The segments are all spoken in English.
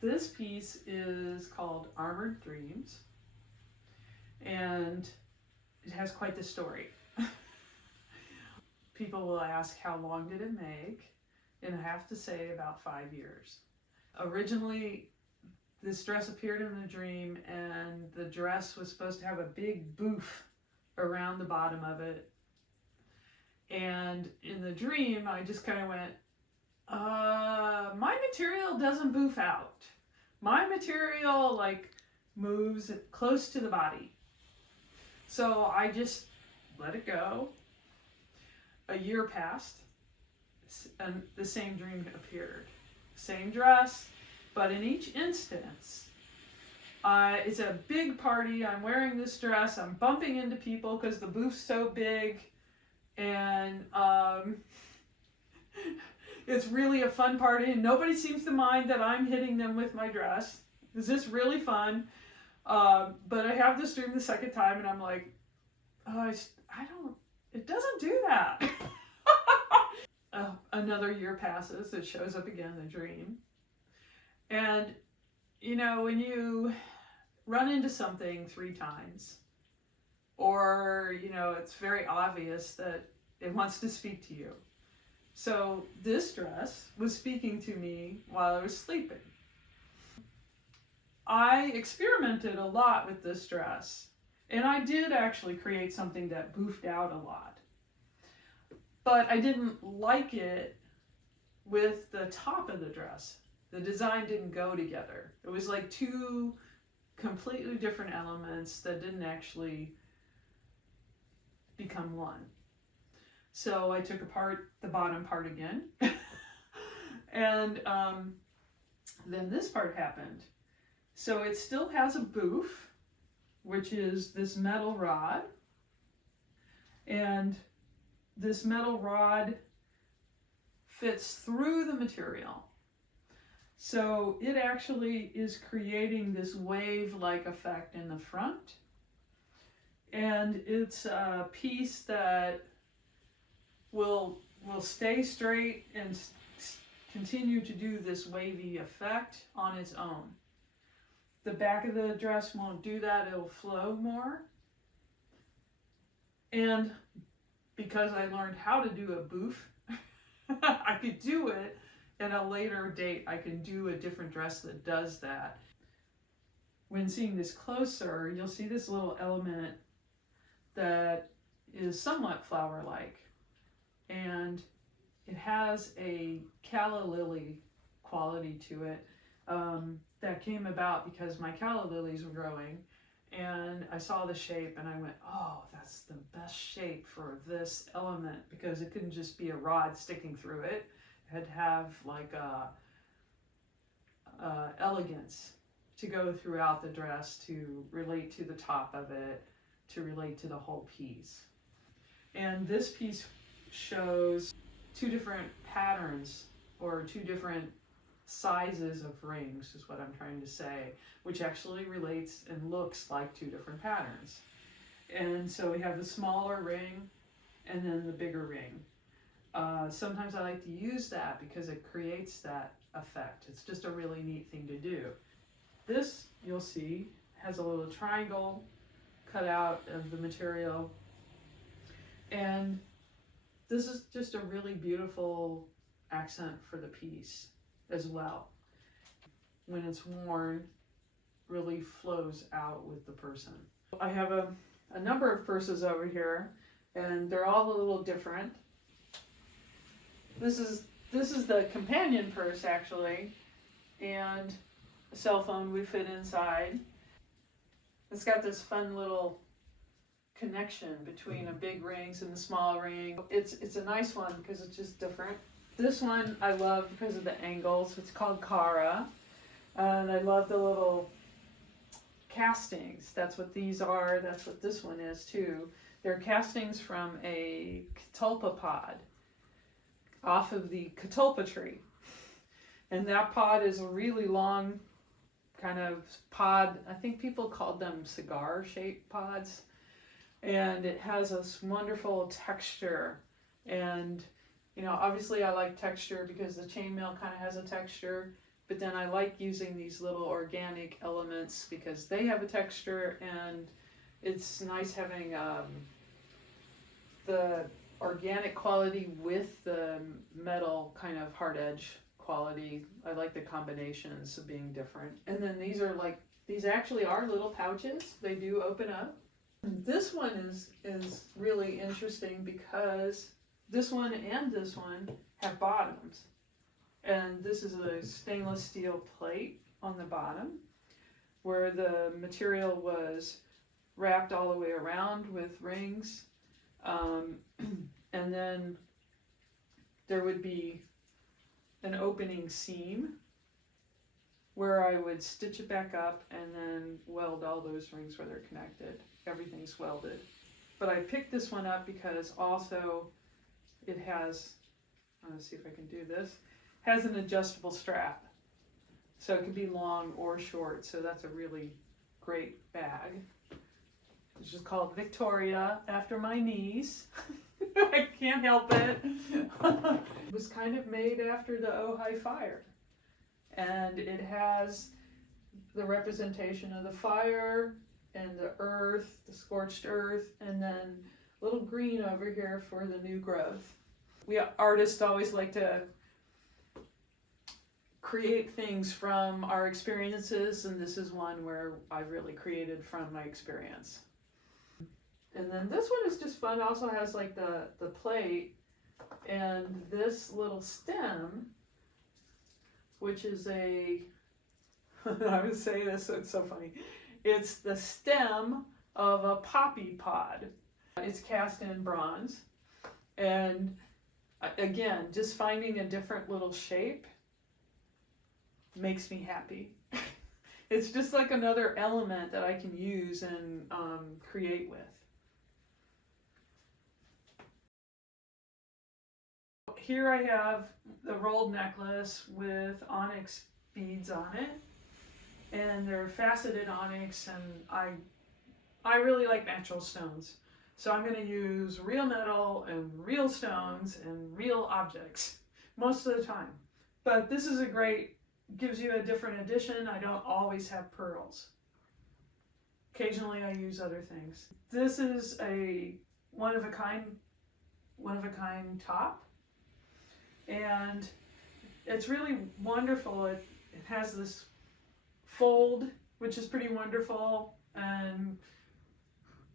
This piece is called Armored Dreams, and it has quite the story. People will ask, how long did it make? And I have to say about 5 years. Originally, this dress appeared in a dream, and the dress was supposed to have a big boof around the bottom of it. And in the dream, I just kind of went, my material doesn't boof out. My material like moves close to the body. So I just let it go. A year passed, and the same dream appeared. Same dress, but in each instance, it's a big party. I'm wearing this dress. I'm bumping into people because the boof's so big. And it's really a fun party, and nobody seems to mind that I'm hitting them with my dress. Is this really fun? But I have this dream the second time, and I'm like, oh, it doesn't do that. Another year passes, it shows up again in the dream. And, you know, when you run into something 3 times, or, you know, it's very obvious that it wants to speak to you. So this dress was speaking to me while I was sleeping. I experimented a lot with this dress, and I did actually create something that boofed out a lot. But I didn't like it with the top of the dress. The design didn't go together. It was like 2 completely different elements that didn't actually become one. So I took apart the bottom part again, and then this part happened. So it still has a boof, which is this metal rod, and this metal rod fits through the material. So it actually is creating this wave-like effect in the front. And it's a piece that will stay straight and continue to do this wavy effect on its own. The back of the dress won't do that, it'll flow more. And because I learned how to do a boof, I could do it. At a later date, I can do a different dress that does that. When seeing this closer, you'll see this little element that is somewhat flower-like, and it has a calla lily quality to it that came about because my calla lilies were growing, and I saw the shape and I went, oh, that's the best shape for this element, because it couldn't just be a rod sticking through it. It had to have like elegance to go throughout the dress, to relate to the top of it, to relate to the whole piece. And this piece shows 2 different patterns, or 2 different sizes of rings, is what I'm trying to say, which actually relates and looks like 2 different patterns. And so we have the smaller ring and then the bigger ring. Sometimes I like to use that because it creates that effect. It's just a really neat thing to do. This, you'll see, has a little triangle cut out of the material, and this is just a really beautiful accent for the piece as well. When it's worn, really flows out with the person. I have a number of purses over here, and they're all a little different. This is the companion purse, actually, and a cell phone would fit inside. It's got this fun little connection between the big rings and the small ring. It's a nice one because it's just different. This one I love because of the angles. It's called Cara, and I love the little castings. That's what these are. That's what this one is too. They're castings from a catalpa pod off of the catalpa tree. And that pod is a really long kind of pod. I think people called them cigar-shaped pods. And it has this wonderful texture. And, you know, obviously I like texture because the chainmail kind of has a texture. But then I like using these little organic elements because they have a texture, and it's nice having the organic quality with the metal kind of hard edge quality. I like the combinations of being different. And then these actually are little pouches. They do open up. This one is really interesting because this one and this one have bottoms. And this is a stainless steel plate on the bottom where the material was wrapped all the way around with rings. And then there would be an opening seam where I would stitch it back up and then weld all those rings where they're connected. Everything's welded. But I picked this one up because also it has, I'm gonna see if I can do this, has an adjustable strap. So it can be long or short, so that's a really great bag. It's just called Victoria after my niece. I can't help it. It was kind of made after the Ojai fire. And it has the representation of the fire and the earth, the scorched earth, and then a little green over here for the new growth. We artists always like to create things from our experiences, and this is one where I really created from my experience. And then this one is just fun. It also has like the plate and this little stem, which is I would say this, so it's so funny. It's the stem of a poppy pod. It's cast in bronze. And again, just finding a different little shape makes me happy. It's just like another element that I can use and create with. Here I have the rolled necklace with onyx beads on it, and they're faceted onyx, and I really like natural stones, so I'm going to use real metal and real stones and real objects most of the time. But this is gives you a different addition. I don't always have pearls. Occasionally I use other things. This is a one of a kind top. And it's really wonderful. It has this fold, which is pretty wonderful and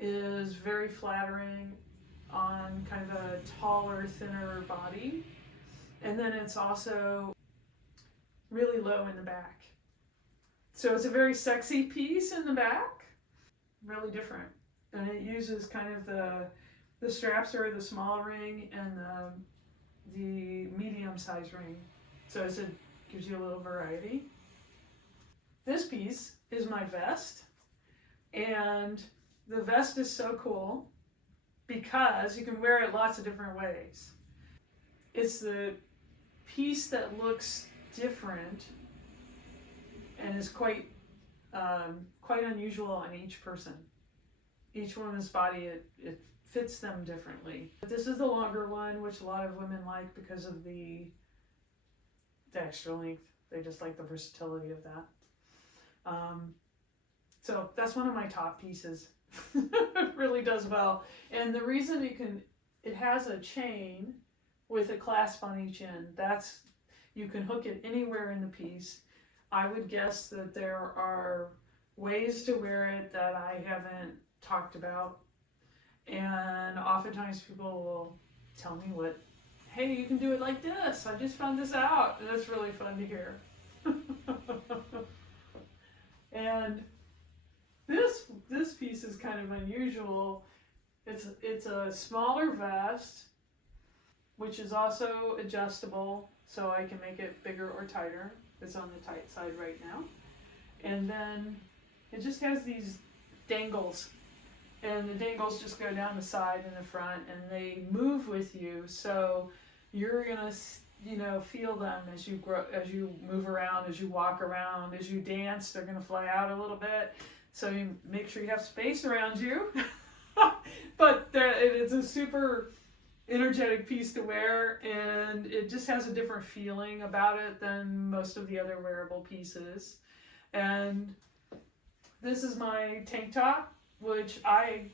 is very flattering on kind of a taller, thinner body. And then it's also really low in the back. So it's a very sexy piece in the back, really different. And it uses kind of the straps are the small ring and the medium-sized ring, so it gives you a little variety. This piece is my vest, and the vest is so cool because you can wear it lots of different ways. It's the piece that looks different and is quite unusual on each person. Each woman's body, it fits them differently. But this is the longer one, which a lot of women like because of the extra length. They just like the versatility of that. So that's one of my top pieces. It really does well. And the reason it has a chain with a clasp on each end. You can hook it anywhere in the piece. I would guess that there are ways to wear it that I haven't talked about. And oftentimes people will tell me hey, you can do it like this. I just found this out. And that's really fun to hear. And this piece is kind of unusual. It's a smaller vest, which is also adjustable, so I can make it bigger or tighter. It's on the tight side right now. And then it just has these dangles. And the dangles just go down the side and the front, and they move with you. So you're gonna, feel them as you grow, as you move around, as you walk around, as you dance. They're gonna fly out a little bit. So you make sure you have space around you. But it's energetic piece to wear, and it just has a different feeling about it than most of the other wearable pieces. And this is my tank top, which I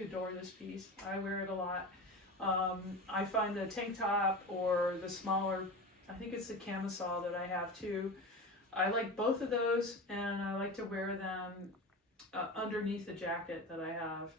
adore this piece. I wear it a lot. I find the tank top or the smaller, I think it's the camisole that I have too. I like both of those, and I like to wear them underneath the jacket that I have.